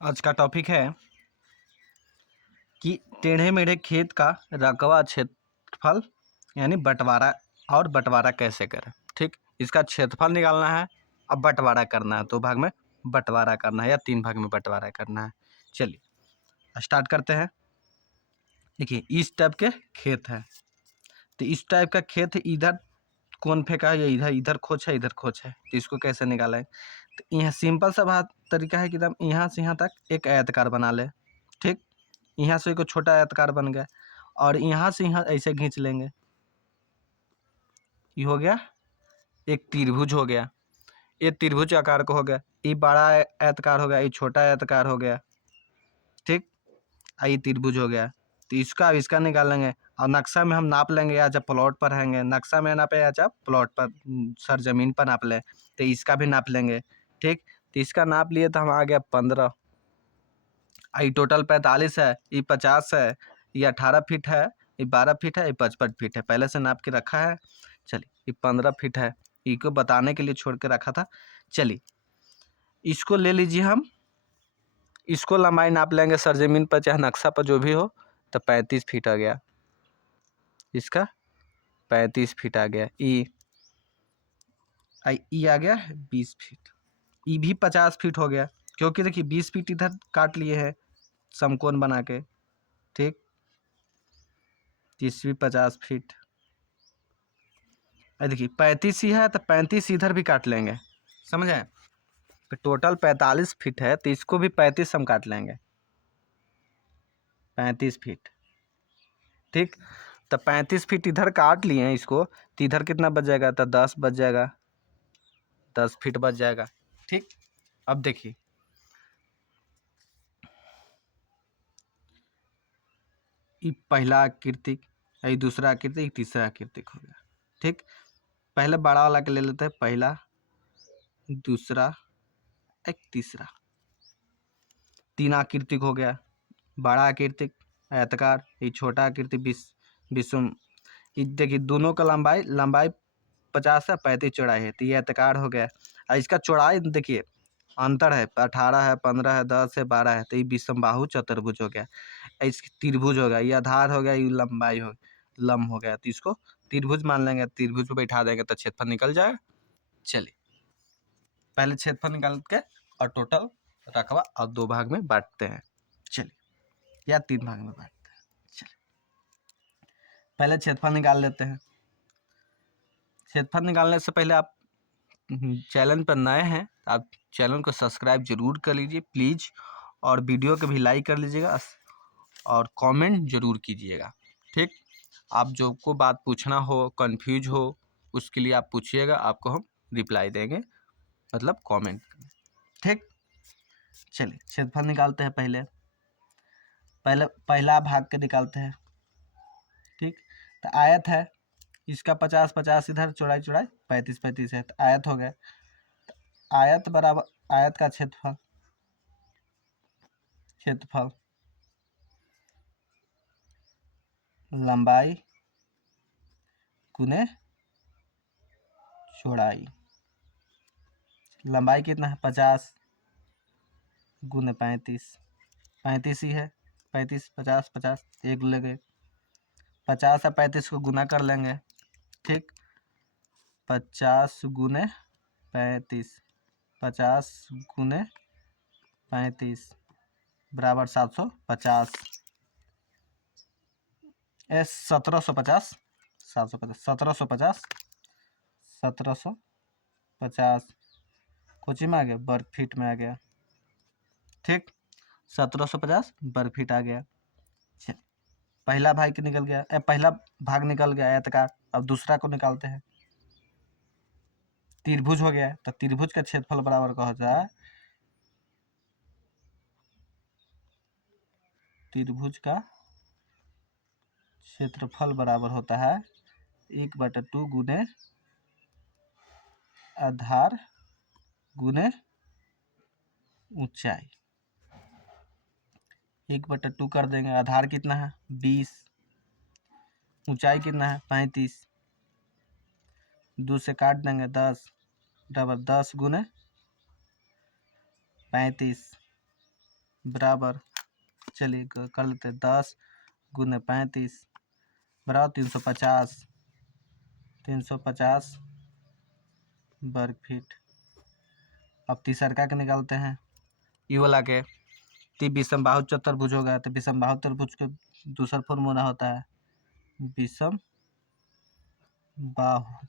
आज का टॉपिक है कि टेढ़े मेढ़े खेत का रकबा क्षेत्रफल यानी बंटवारा और बंटवारा कैसे करें। ठीक, इसका क्षेत्रफल निकालना है, अब बंटवारा करना है। 2 भाग में बंटवारा करना है या 3 भाग में बंटवारा करना है। चलिए स्टार्ट करते हैं। देखिए इस टाइप के खेत है, तो इस टाइप का खेत इधर कौन फेंका है, या इधर इधर खोच है, इधर खोच है, तो इसको कैसे निकालें। तो यहाँ सिंपल सा बात तरीका है कि एकदम यहाँ से यहाँ तक एक आयतकार बना ले। ठीक, यहाँ से एक छोटा आयतकार बन गया और यहाँ से यहाँ ऐसे खींच लेंगे, ये हो गया एक त्रिभुज हो गया। ये त्रिभुज आकार का हो गया, ये बड़ा आयतकार हो गया, ये छोटा आयतकार हो गया। ठीक, ये त्रिभुज हो गया। तो इसका इसका निकालेंगे और नक्शा में हम नाप लेंगे, या जब प्लॉट पर रहेंगे नक्शा में नापे या जब प्लॉट पर सरजमीन पर नाप लें, तो इसका भी नाप लेंगे। ठीक, तो इसका नाप लिए तो हम आ गया 15। ये टोटल 45 है, ये 50 है, ये 18 फीट है, ये 12 फीट है, ये 55 फीट है, पहले से नाप के रखा है। चलिए ये 15 फीट है, इसको बताने के लिए छोड़ के रखा था। चलिए इसको ले लीजिए, हम इसको लंबाई नाप लेंगे सरजमीन पर चाहे नक्शा पर जो भी हो, तो 35 फीट आ गया। इसका 35 फीट आ गया। ई आ गया 20 फीट। ई भी 50 फीट हो गया, क्योंकि देखिए 20 फीट इधर काट लिए हैं समकोण बना के। ठीक, 30 भी 50 फीट। देखिए 35 ही है तो 35 इधर भी काट लेंगे, समझे। तो टोटल 45 फीट है, तो इसको भी 35 हम काट लेंगे, 35 फीट। ठीक, तो 35 फीट इधर काट लिए हैं इसको, तो इधर कितना बच जाएगा, तो 10 बच जाएगा, 10 फीट बच जाएगा। ठीक, अब देखिए ये पहला आकृतिक, ये दूसरा आकृतिक, तीसरा आकृतिक हो गया। ठीक, पहले बड़ा वाला के ले लेते हैं, पहला दूसरा एक तीसरा, 3 आकृतिक हो गया। बड़ा आकृतिक आयतकार, ये छोटा आकृतिक विषम। देखिए दोनों का लंबाई 50 है, 35 चौड़ाई है, तो ये आयतकार हो गया। और इसका चौड़ाई देखिए अंतर है, 18 है, 15 है, 10 है, 12 है, तो ये विषमबाहु चतुर्भुज हो गया। इसकी त्रिभुज हो गया, ये आधार हो गया, ये लंबाई हो लंब हो गया, तो इसको त्रिभुज मान लेंगे। त्रिभुज पे बैठा देंगे तो क्षेत्रफल निकल जाएगा। चलिए पहले क्षेत्रफल निकाल के और टोटल रकबा और 2 भाग में बांटते हैं। चलिए या 3 भाग में बांटते हैं। चलिए पहले क्षेत्रफल निकाल लेते हैं। क्षेत्रफल निकालने से पहले आप चैनल पर नए हैं, आप चैनल को सब्सक्राइब जरूर कर लीजिए प्लीज़, और वीडियो को भी लाइक कर लीजिएगा और कमेंट जरूर कीजिएगा। ठीक, आप जो को बात पूछना हो, कंफ्यूज हो, उसके लिए आप पूछिएगा, आपको हम रिप्लाई देंगे, मतलब कमेंट। ठीक, चलिए क्षेत्रफल निकालते हैं। पहले पहला भाग के निकालते हैं। ठीक, तो आयत है, इसका 50 50 इधर, चौड़ाई चौड़ाई 35 35 है, तो आयत हो गया। आयत बराबर आयत का क्षेत्रफल, लंबाई गुने चौड़ाई। लंबाई कितना है, 50 गुने 35, 35 ही है, 35 50 50 एक लगे, 50 और 35 को गुना कर लेंगे। ठीक, 50 गुने 35, 50 गुने 35 बराबर 750, 1750, 750, 1750, 1750 कुछ में आ गया, वर्ग फीट में आ गया। ठीक, 1750 वर्ग फीट आ गया। पहला भाग निकल गया, पहला भाग निकल गया आयतकार। अब दूसरा को निकालते हैं। त्रिभुज हो गया, तो त्रिभुज का क्षेत्रफल बराबर का होता है, त्रिभुज का क्षेत्रफल बराबर होता है 1/2 गुने आधार गुने ऊंचाई। 1/2 कर देंगे, आधार कितना है 20, ऊंचाई कितना है 35, 2 से काट देंगे 10 बराबर 10 गुने 35, बराबर, चलिए कर लेते हैं 10 गुने 35 बराबर 350 वर्ग फीट। अब तीसरका के निकालते हैं, ये वाला के विषमबाहु चतुर्भुज होगा, तो विषमबाहु चतुर्भुज का दूसरा फॉर्मूला होता है विषम बाहु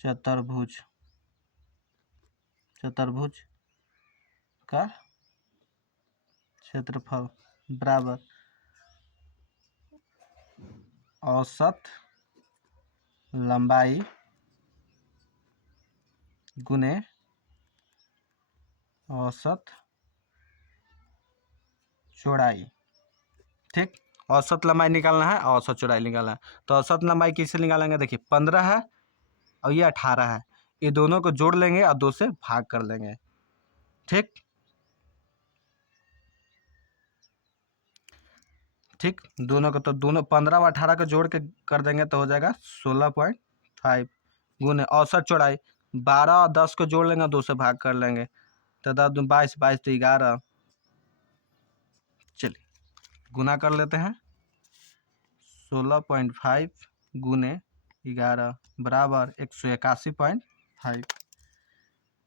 चतुर्भुज का क्षेत्रफल बराबर औसत लंबाई गुने औसत चौड़ाई। ठीक, औसत लंबाई निकालना है, औसत चौड़ाई निकालना है। तो औसत लंबाई किससे निकालेंगे, देखिए 15 है और ये 18 है, ये दोनों को जोड़ लेंगे और 2 से भाग कर लेंगे। ठीक, दोनों को, तो दोनों 15 और 18 को जोड़ के कर देंगे तो हो जाएगा 16.5 गुने औसत चौड़ाई 12 और 10 को जोड़ लेंगे, 2 से भाग कर लेंगे तो 10 दूनी 22, 22 तो 11। चलिए गुना कर लेते हैं, 16.5 गुने 11 बराबर 181.5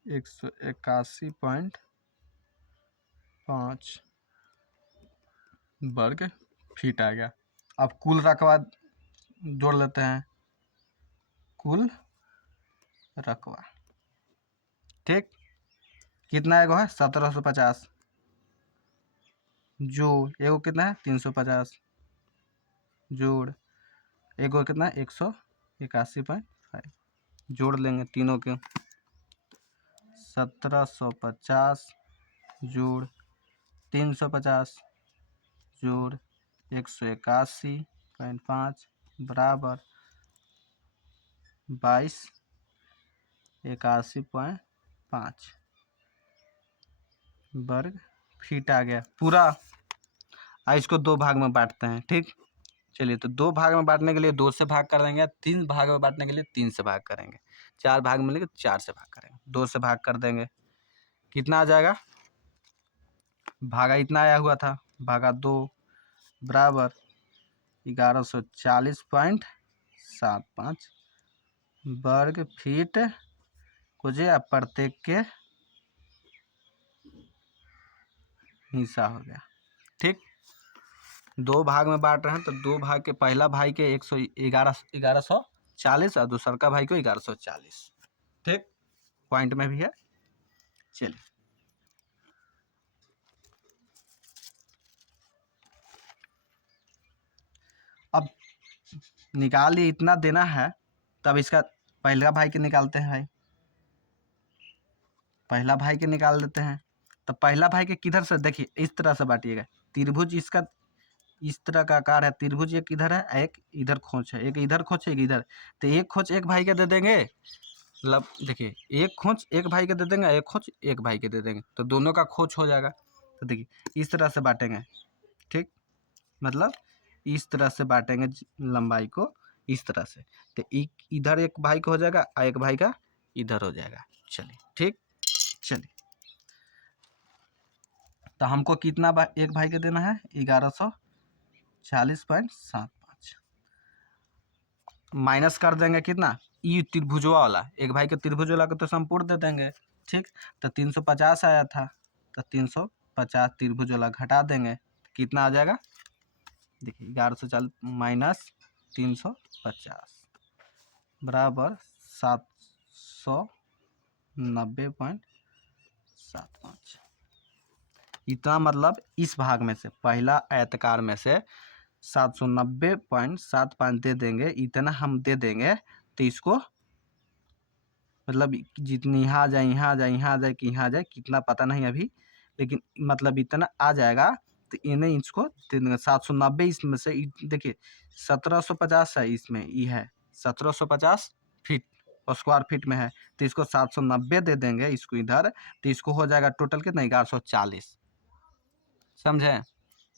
181.5 वर्ग फीट आ गया। अब कुल रकबा जोड़ लेते हैं, कुल रकबा। ठीक, कितना एगो है 1750 जोड़ एगो कितना है 350 जोड़ एगो कितना है 181.5 जोड़ लेंगे तीनों के 1750 जोड़ 350 जोड़ 181.5 बराबर 2281.5 वर्ग फीट आ गया पूरा। इसको 2 भाग में बांटते हैं। ठीक, चलिए तो 2 भाग में बांटने के लिए 2 से भाग कर देंगे, 3 भाग में बांटने के लिए 3 से भाग करेंगे, 4 भाग में लेंगे 4 से भाग करेंगे, 2 से भाग कर देंगे, कितना आ जाएगा, भागा इतना आया हुआ था भागा 2 बराबर 1140.75 वर्ग फीट को जो प्रत्येक के हिस्सा हो गया। ठीक, 2 भाग में बांट रहे हैं तो 2 भाग के पहला भाई के 1140 और दूसरा का भाई को 1140। ठीक, पॉइंट में भी है। चलिए अब निकाल लिए, इतना देना है, तब इसका पहला भाई के निकालते हैं भाई, पहला भाई के निकाल देते हैं। तो पहला भाई के किधर से, देखिए इस तरह से बांटिएगा, त्रिभुज इसका इस तरह का आकार है, त्रिभुज एक इधर है, एक इधर खोच है, एक इधर खोच है, एक इधर, तो एक खोच एक भाई के दे देंगे, मतलब देखिए एक खोच एक भाई के दे देंगे, एक खोच एक भाई के दे देंगे, तो दोनों का खोच हो जाएगा। तो देखिए इस तरह से बांटेंगे। ठीक, मतलब इस तरह से बांटेंगे लंबाई को, इस तरह से, तो इधर एक भाई का हो जाएगा और एक भाई का इधर हो जाएगा। चलिए ठीक, चलिए तो हमको कितना एक भाई के देना है 1140.75 माइनस कर देंगे कितना, ई त्रिभुजवा वाला, एक भाई के त्रिभुज वाला को तो संपूर्ण दे देंगे। ठीक, तो 350 आया था, तो 350 त्रिभुज वाला घटा देंगे, कितना आ जाएगा, देखिए 1140 माइनस 350 बराबर 790.75। इतना मतलब इस भाग में से, पहला आयतकार में से 790.75 दे देंगे, इतना हम दे देंगे, तो इसको मतलब जितनी यहाँ आ जाए, यहाँ आ जाए, यहाँ आ जाए, कि यहाँ आ जाए, कितना पता नहीं अभी, लेकिन मतलब इतना आ जाएगा, तो इन्हें इसको दे देंगे 790, इसमें से देखिए 1750 है, इसमें ये है 1750 फीट स्क्वायर फीट में है, तो इसको 790 दे देंगे इसको इधर, तो इसको हो जाएगा टोटल कितना 1140, समझे,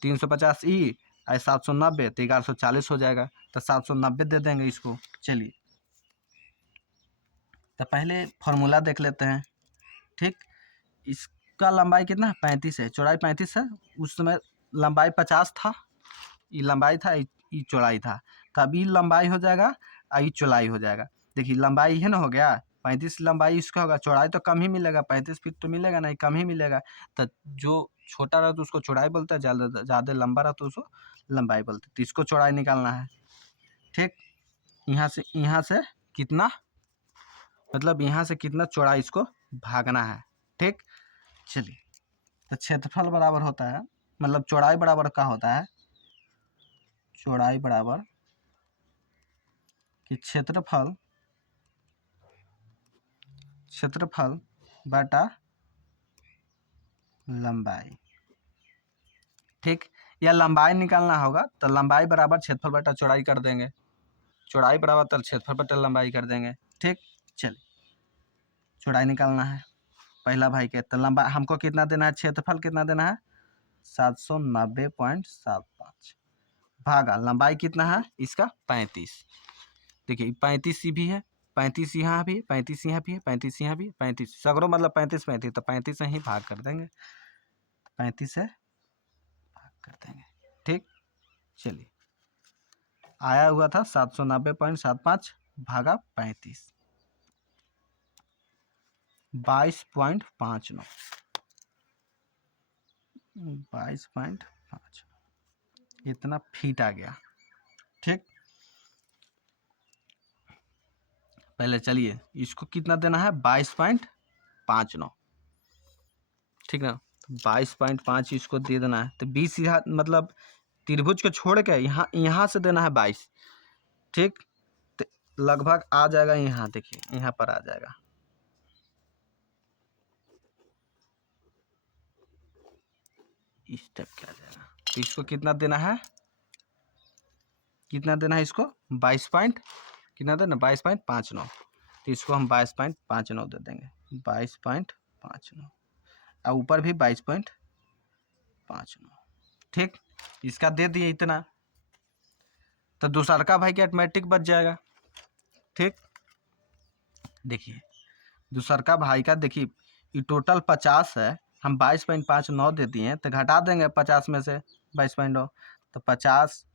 350 ई 790 तो 1140 हो जाएगा, तो 790 दे देंगे इसको। चलिए तो पहले फॉर्मूला देख लेते हैं। ठीक, इस का लंबाई कितना है 35 है, चौड़ाई 35 है। उस समय लंबाई 50 था, ये लंबाई था, ये चौड़ाई था। तो अब ये लंबाई हो जाएगा और ये चौड़ाई हो जाएगा। देखिए लंबाई है ना हो गया 35, लंबाई इसका होगा, चौड़ाई तो कम ही मिलेगा, 35 फीट तो मिलेगा नहीं, कम ही मिलेगा। तो जो छोटा रहा तो उसको चौड़ाई बोलते हैं, ज़्यादा लंबा रहा तो उसको लंबाई बोलते हैं। तो इसको चौड़ाई निकालना है, ठीक। यहाँ से कितना, मतलब यहाँ से कितना चौड़ाई इसको भागना है, ठीक। चलिए, तो क्षेत्रफल बराबर होता है, मतलब चौड़ाई बराबर का होता है, चौड़ाई बराबर कि क्षेत्रफल बटा लंबाई, ठीक। या लंबाई निकालना होगा तो लंबाई बराबर क्षेत्रफल बटा चौड़ाई कर देंगे, चौड़ाई बराबर तो क्षेत्रफल बटा लंबाई कर देंगे, ठीक। चलिए, चौड़ाई निकालना है पहला भाई के, तो लंबाई हमको कितना देना है, क्षेत्रफल कितना देना है 790.75 भागा लंबाई कितना है इसका 35। देखिए 35 सी भी है, 35 यहाँ भी, 35 यहाँ भी है, 35 यहाँ भी, 35 सगरों मतलब 35 तो 35 से ही भाग कर देंगे, 35 से भाग कर देंगे, ठीक। चलिए, आया हुआ था 790.75 भागा 35, 22.59, 22.5 इतना फीट आ गया, ठीक। पहले चलिए इसको कितना देना है 22.59, ठीक ना। 22.5 इसको दे देना है, तो 20 यहाँ मतलब त्रिभुज को छोड़ के यहाँ से देना है 22, ठीक। तो लगभग आ जाएगा यहाँ, देखिए यहाँ पर आ जाएगा, इस टाइप क्या आ जाएगा। तो इसको कितना देना है, इसको 22.59, तो इसको हम 22.59 दे देंगे, 22.59 और ऊपर भी 22.59, ठीक। इसका दे दिए इतना, तो दूसरा का भाई का ऑटोमेटिक बच जाएगा, ठीक। देखिए दूसरा का भाई का, देखिए ये टोटल 50 है, हम 22.59 दे दिए हैं, तो घटा देंगे 50 में से 22.9, तो 50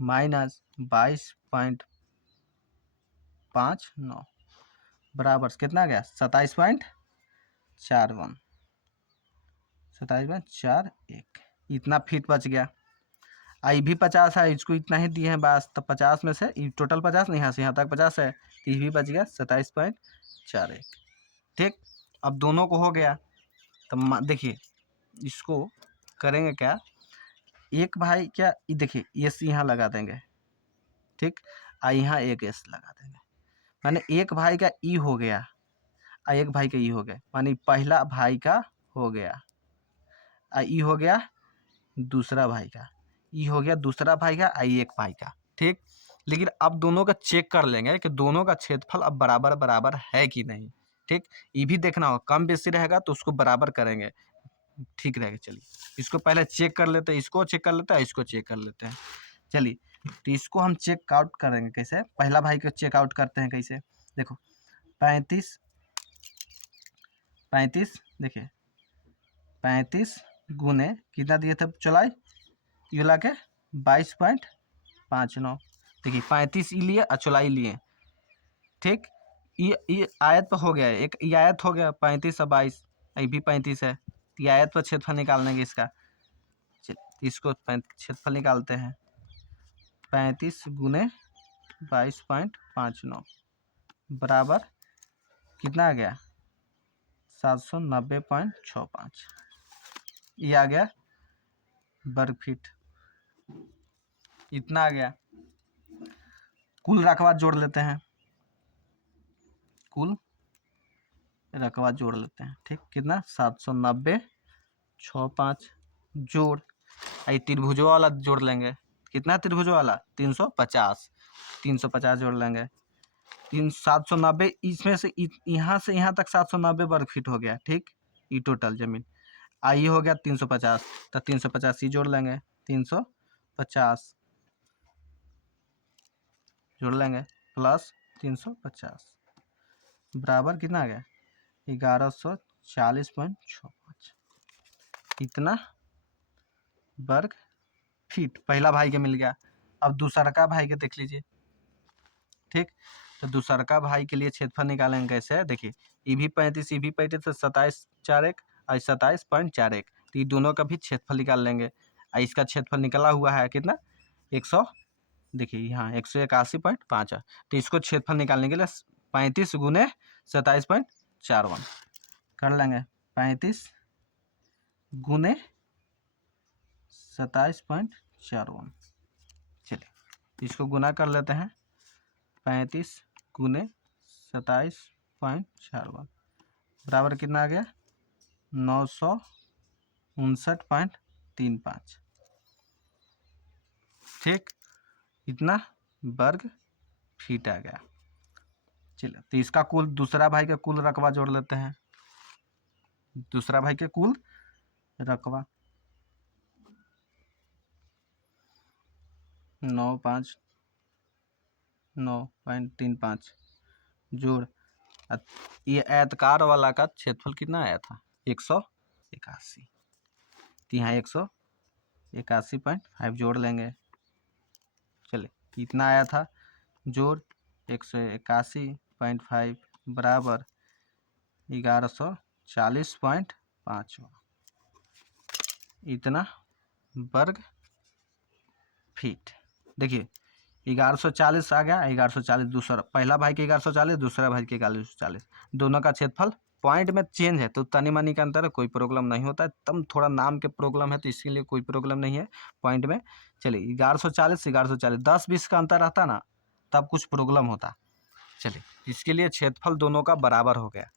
माइनस 22.59 बराबर कितना आ गया 27.41, 27.41, इतना फीट बच गया। आई भी 50 है, इसको इतना ही दिए हैं बस, तो 50 में से टोटल 50 नहीं, यहाँ से यहाँ तक 50 है, तो ये भी बच गया 27.41, ठीक। अब दोनों को हो गया, तो देखिए इसको करेंगे क्या, एक भाई क्या, देखिए एस यहाँ लगा देंगे, ठीक। यहाँ एक एस लगा देंगे, माने एक भाई का ई हो गया और एक भाई का ई हो गया, माने पहला भाई का हो गया और ई हो गया दूसरा भाई का, ई हो गया दूसरा भाई का आई एक भाई का, ठीक। लेकिन अब दोनों का चेक कर लेंगे कि दोनों का क्षेत्रफल अब बराबर बराबर है कि नहीं, ठीक। ये भी देखना होगा, कम बेसी रहेगा तो उसको बराबर करेंगे, ठीक रहेगा। चलिए इसको पहले चेक कर लेते हैं, इसको चेक कर लेते हैं, इसको चेक कर लेते हैं। चलिए, तो इसको हम चेक आउट करेंगे कैसे, पहला भाई को चेक आउट करते हैं कैसे, देखो 35 देखिए 35 गुने कितना दिए थे चौड़ाई, ये ला के 22.59, देखिए 35 लिए और चौड़ाई लिए, ठीक। ये आयत पर हो गया है, एक ये आयत हो गया 35 और 22, ये भी 35 है, ये आयत पर क्षेत्रफल निकालने के इसका, इसको क्षेत्रफल निकालते हैं, 35 गुने 22.59 बराबर कितना आ गया 790.65, ये आ गया वर्ग फीट, इतना आ गया। कुल रकबा जोड़ लेते हैं, कुल रकबा जोड़ लेते हैं, ठीक। कितना 790.65 जोड़, ये त्रिभुजों वाला जोड़ लेंगे, कितना त्रिभुजों वाला 350 जोड़ लेंगे, 790, इसमें से यहाँ तक 790 वर्ग फीट हो गया, ठीक। ये टोटल जमीन आई हो गया 350, तो 350 ही जोड़ लेंगे, 350 जोड़ लेंगे प्लस 350 बराबर कितना आ गया 1140.65, इतना वर्ग फीट पहला भाई के मिल गया। अब दूसरका भाई के देख लीजिए, ठीक। तो दूसरका भाई के लिए क्षेत्रफल निकालेंगे कैसे, देखिए ये भी 35 ये भी 35 तो 27 और 27.41, तो ये दोनों का भी क्षेत्रफल निकाल लेंगे। और इसका क्षेत्रफल निकला हुआ है कितना 100, देखिए यहाँ 181.5 है। तो इसको क्षेत्रफल निकालने के लिए 35 गुने 27.41 कर लेंगे। 35 गुने 27.41, चलिए इसको गुना कर लेते हैं। 35 गुने 27.41 बराबर कितना आ गया 959.35, ठीक। इतना वर्ग फीट आ गया। चलिए तो इसका कुल दूसरा भाई का कुल रकबा जोड़ लेते हैं। दूसरा भाई के कुल रकबा 9.35 जोड़, ये आयतकार वाला का क्षेत्रफल कितना आया था 181, तो यहाँ 181.5 जोड़ लेंगे। चलिए इतना आया था जोड़ 181.5 बराबर 1140.5 इतना वर्ग फीट। देखिए 1140 आ गया, 1140 दूसरा पहला भाई के 1140, दूसरा भाई के 1140, दोनों का क्षेत्रफल पॉइंट में चेंज है तो तनी मनी का अंतर है, कोई प्रॉब्लम नहीं होता है। तब थोड़ा नाम के प्रॉब्लम है तो इसीलिए कोई प्रॉब्लम नहीं है पॉइंट में। चलिए 1140 1140 10-20 का अंतर रहता ना तब कुछ प्रॉब्लम होता। चलिए इसके लिए क्षेत्रफल दोनों का बराबर हो गया।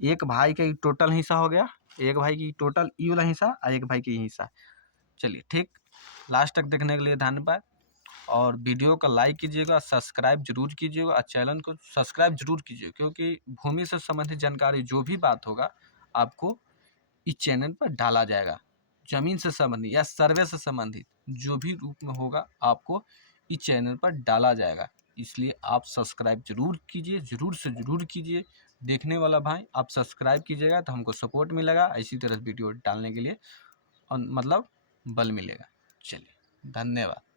एक भाई का टोटल हिस्सा हो गया, एक भाई की टोटल ई वाला हिस्सा और एक भाई की हिस्सा। चलिए ठीक, लास्ट तक देखने के लिए धन्यवाद। और वीडियो को लाइक कीजिएगा, सब्सक्राइब जरूर कीजिएगा और चैनल को सब्सक्राइब जरूर कीजिएगा, क्योंकि भूमि से संबंधित जानकारी जो भी बात होगा आपको इस चैनल पर डाला जाएगा। जमीन से संबंधित या सर्वे से संबंधित जो भी रूप में होगा आपको इस चैनल पर डाला जाएगा, इसलिए आप सब्सक्राइब जरूर कीजिए, जरूर से जरूर कीजिए। देखने वाला भाई आप सब्सक्राइब कीजिएगा तो हमको सपोर्ट मिलेगा इसी तरह वीडियो डालने के लिए और मतलब बल मिलेगा। चलिए धन्यवाद।